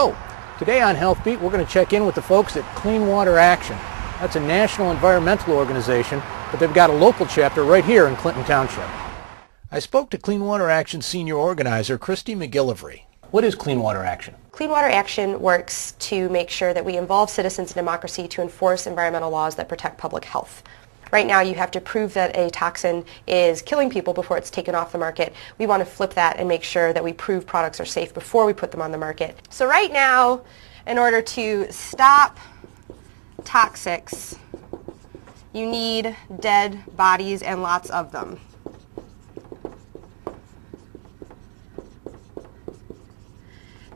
Hello. Today on Health Beat, we're going to check in with the folks at Clean Water Action. That's a national environmental organization, but they've got a local chapter right here in Clinton Township. I spoke to Clean Water Action senior organizer Christy McGillivray. What is Clean Water Action? Clean Water Action works to make sure that we involve citizens in democracy to enforce environmental laws that protect public health. Right now you have to prove that a toxin is killing people before it's taken off the market. We want to flip that and make sure that we prove products are safe before we put them on the market. So right now, in order to stop toxics, you need dead bodies and lots of them.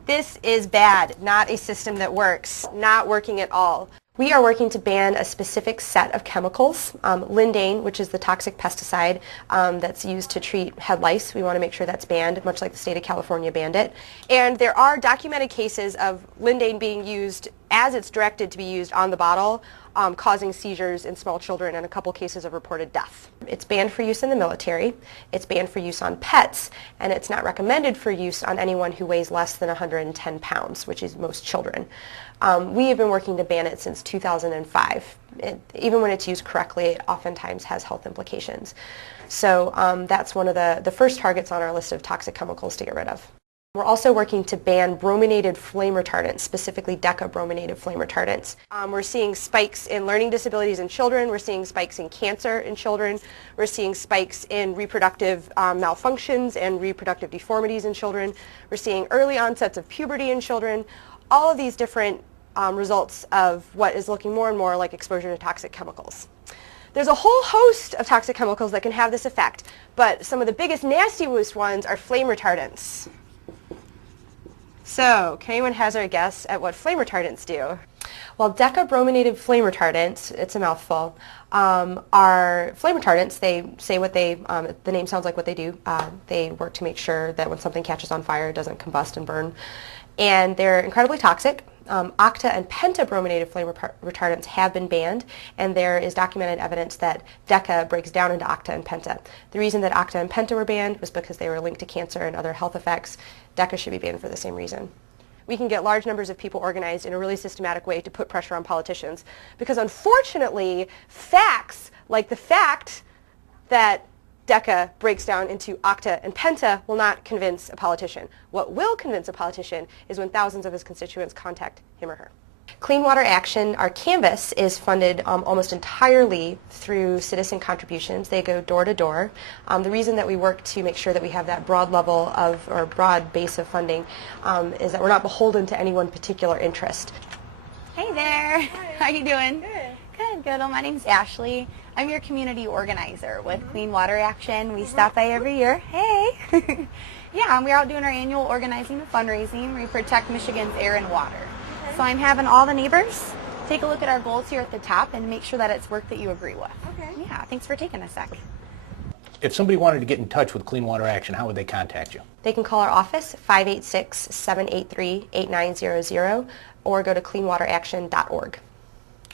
This is bad, not a system that works, not working at all. We are working to ban a specific set of chemicals, lindane, which is the toxic pesticide that's used to treat head lice. We want to make sure that's banned, much like the state of California banned it. And there are documented cases of lindane being used as it's directed to be used on the bottle, causing seizures in small children and a couple cases of reported death. It's banned for use in the military, it's banned for use on pets, and it's not recommended for use on anyone who weighs less than 110 pounds, which is most children. We have been working to ban it since 2005. Even when it's used correctly, it oftentimes has health implications. So that's one of the first targets on our list of toxic chemicals to get rid of. We're also working to ban brominated flame retardants, specifically decabrominated flame retardants. We're seeing spikes in learning disabilities in children. We're seeing spikes in cancer in children. We're seeing spikes in reproductive malfunctions and reproductive deformities in children. We're seeing early onsets of puberty in children. All of these different results of what is looking more and more like exposure to toxic chemicals. There's a whole host of toxic chemicals that can have this effect, but some of the biggest, nastiest ones are flame retardants. So, can anyone hazard a guess at what flame retardants do? Well, decabrominated flame retardants, it's a mouthful, are flame retardants. They say what they, the name sounds like what they do. They work to make sure that when something catches on fire, it doesn't combust and burn. And they're incredibly toxic. Octa and pentabrominated flame retardants have been banned, and there is documented evidence that deca breaks down into octa and penta. The reason that octa and penta were banned was because they were linked to cancer and other health effects. Deca should be banned for the same reason. We can get large numbers of people organized in a really systematic way to put pressure on politicians, because unfortunately, facts like the fact that deca breaks down into octa and penta will not convince a politician. What will convince a politician is when thousands of his constituents contact him or her. Clean Water Action, our canvas, is funded almost entirely through citizen contributions. They go door to door. The reason that we work to make sure that we have that broad level of, or broad base of funding, is that we're not beholden to any one particular interest. Hey there. Hi. How you doing? Good. Good. Well, my name's Ashley. I'm your community organizer with Clean Water Action. We stop by every year. Hey. Yeah, we're out doing our annual organizing and fundraising. We protect Michigan's air and water. Okay. So I'm having all the neighbors take a look at our goals here at the top and make sure that it's work that you agree with. Okay. Yeah, thanks for taking a sec. If somebody wanted to get in touch with Clean Water Action, how would they contact you? They can call our office, 586-783-8900, or go to cleanwateraction.org.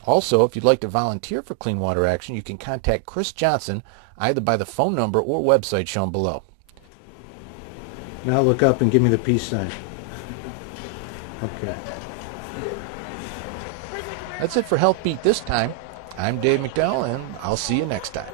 Also, if you'd like to volunteer for Clean Water Action, you can contact Chris Johnson either by the phone number or website shown below. Now look up and give me the peace sign. Okay. That's it for Health Beat this time. I'm Dave McDowell, and I'll see you next time.